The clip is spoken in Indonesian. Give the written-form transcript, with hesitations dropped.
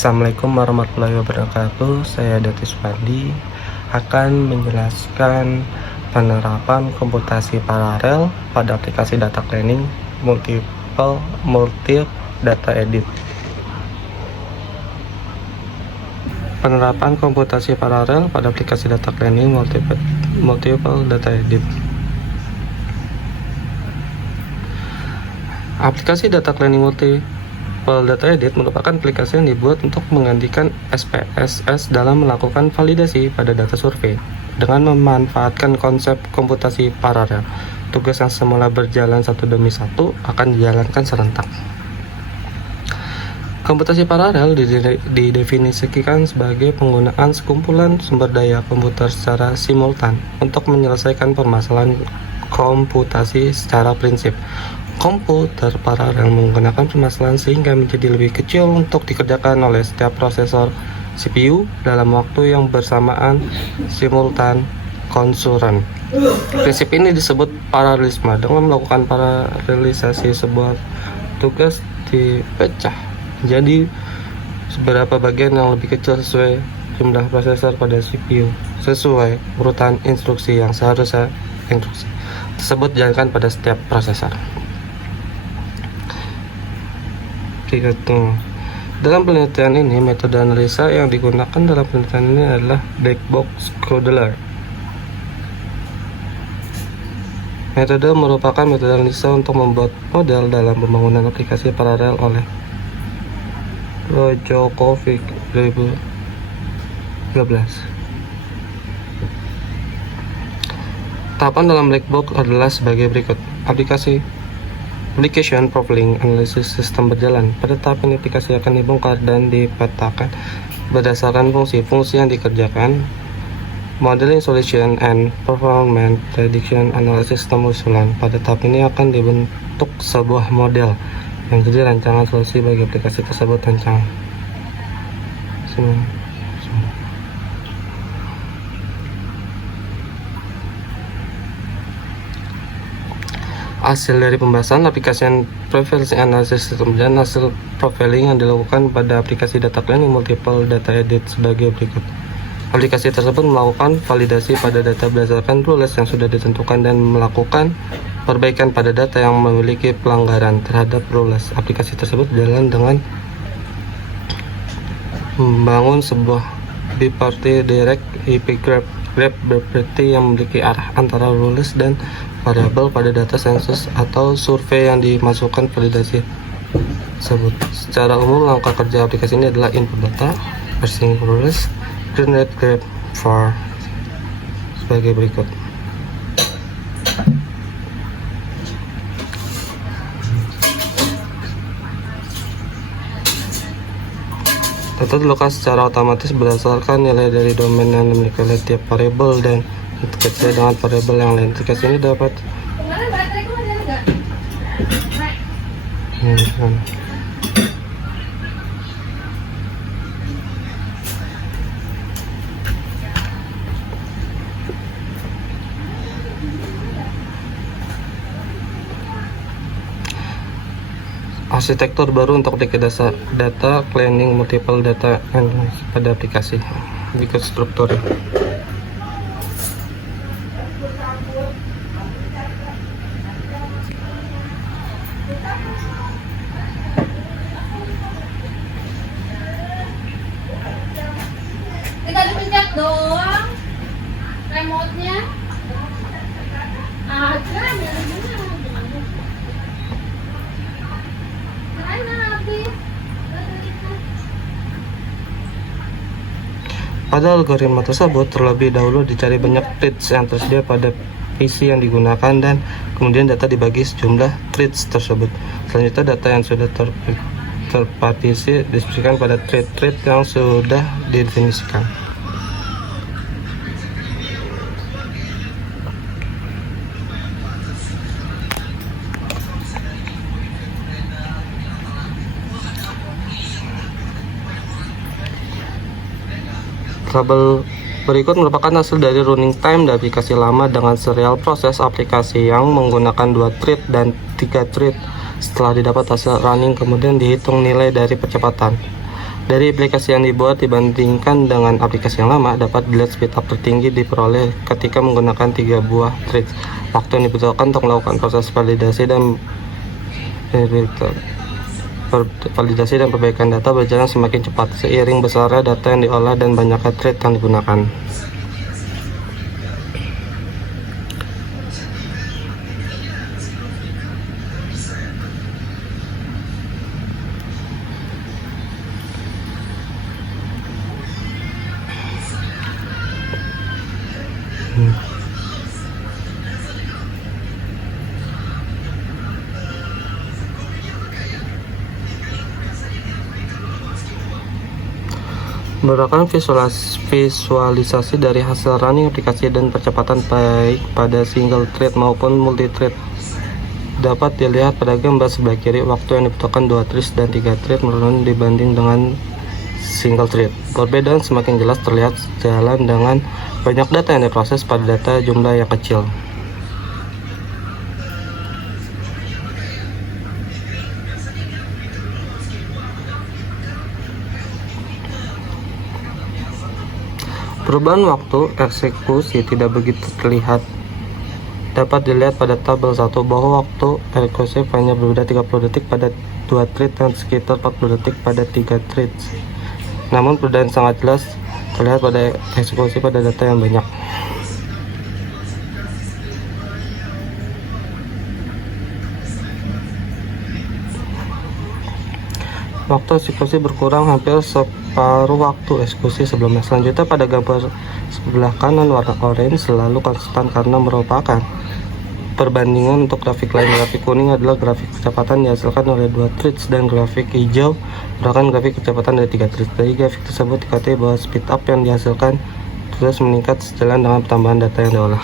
Assalamualaikum warahmatullahi wabarakatuh. Saya Dati Supandi akan menjelaskan penerapan komputasi paralel pada aplikasi data cleaning multiple data edit. Penerapan komputasi paralel pada aplikasi data cleaning multiple data edit. Aplikasi data cleaning multiple data edit merupakan aplikasi yang dibuat untuk menggantikan SPSS dalam melakukan validasi pada data survei dengan memanfaatkan konsep komputasi paralel. Tugas yang semula berjalan satu demi satu akan dijalankan serentak. Komputasi paralel didefinisikan sebagai penggunaan sekumpulan sumber daya komputer secara simultan untuk menyelesaikan permasalahan komputasi secara prinsip. Komputer paralel menggunakan permasalahan sehingga menjadi lebih kecil untuk dikerjakan oleh setiap prosesor CPU dalam waktu yang bersamaan simultan konkuren. Prinsip ini disebut paralelisme. Dengan melakukan paralelisasi, sebuah tugas dipecah menjadi beberapa bagian yang lebih kecil sesuai jumlah prosesor pada CPU sesuai urutan instruksi yang seharusnya instruksi tersebut dijalankan pada setiap prosesor. Dalam penelitian ini, metode analisa yang digunakan dalam penelitian ini adalah black box modeler. Metode merupakan metode analisa untuk membuat model dalam pembangunan aplikasi paralel oleh Rojokovic 2013. Tahapan dalam black box adalah sebagai berikut. Application Profiling Analysis System berjalan. Pada tahap ini aplikasi akan dibongkar dan dipetakan berdasarkan fungsi-fungsi yang dikerjakan. Modeling Solution and Performance Prediction Analysis System usulan. Pada tahap ini akan dibentuk sebuah model yang jadi rancangan solusi bagi aplikasi tersebut. Hasil dari pembahasan aplikasi Preference Analysis System dan hasil profiling yang dilakukan pada aplikasi data cleaning multiple data edit sebagai berikut. Aplikasi tersebut melakukan validasi pada data berdasarkan rules yang sudah ditentukan dan melakukan perbaikan pada data yang memiliki pelanggaran terhadap rules. Aplikasi tersebut berjalan dengan membangun sebuah biparty direct IP graph property yang memiliki arah antara rules dan variabel pada data sensus atau survei yang dimasukkan validasi tersebut. Secara umum, langkah kerja aplikasi ini adalah input data, parsing rules, generate graph for sebagai berikut. Data dilokasi secara otomatis berdasarkan nilai dari domain yang dimiliki oleh tiap variabel dan integrasi dengan variabel yang lain. Integrasi ini dapat arsitektur baru untuk data cleaning multiple data pada aplikasi. Berikut strukturnya. Kita dipencet doang remote-nya. Ada ya. Pada algoritma tersebut, terlebih dahulu dicari banyak threads yang tersedia pada PC yang digunakan dan kemudian data dibagi sejumlah threads tersebut. Selanjutnya data yang sudah terpartisi distribusikan pada thread yang sudah didefinisikan. Tabel berikut merupakan hasil dari running time dari aplikasi lama dengan serial proses aplikasi yang menggunakan 2 thread dan 3 thread. Setelah didapat hasil running, kemudian dihitung nilai dari percepatan. Dari aplikasi yang dibuat dibandingkan dengan aplikasi yang lama, dapat dilihat speed up tertinggi diperoleh ketika menggunakan 3 buah threads. Waktu yang dibutuhkan untuk melakukan proses validasi dan perbaikan data berjalan semakin cepat seiring besarnya data yang diolah dan banyaknya thread yang digunakan. Berdasarkan visualisasi dari hasil running aplikasi dan percepatan baik pada single thread maupun multi thread dapat dilihat pada gambar sebelah kiri. Waktu yang dibutuhkan 2 thread dan 3 thread menurun dibanding dengan single thread. Perbedaan semakin jelas terlihat sejalan dengan banyak data yang diproses pada data jumlah yang kecil. Perubahan waktu eksekusi tidak begitu terlihat. Dapat dilihat pada tabel 1 bahwa waktu eksekusi hanya berbeda 30 detik pada 2 thread dan sekitar 40 detik pada 3 threads. Namun perbedaan sangat jelas terlihat pada eksekusi pada data yang banyak. Waktu eksekusi berkurang hampir separuh waktu eksekusi sebelumnya. Selanjutnya pada gambar sebelah kanan warna orange selalu konstan karena merupakan perbandingan. Untuk grafik lain, grafik kuning adalah grafik kecepatan dihasilkan oleh 2 threads dan grafik hijau merupakan grafik kecepatan dari 3 threads. Dari grafik tersebut dikatakan bahwa speed up yang dihasilkan terus meningkat sejalan dengan pertambahan data yang diolah.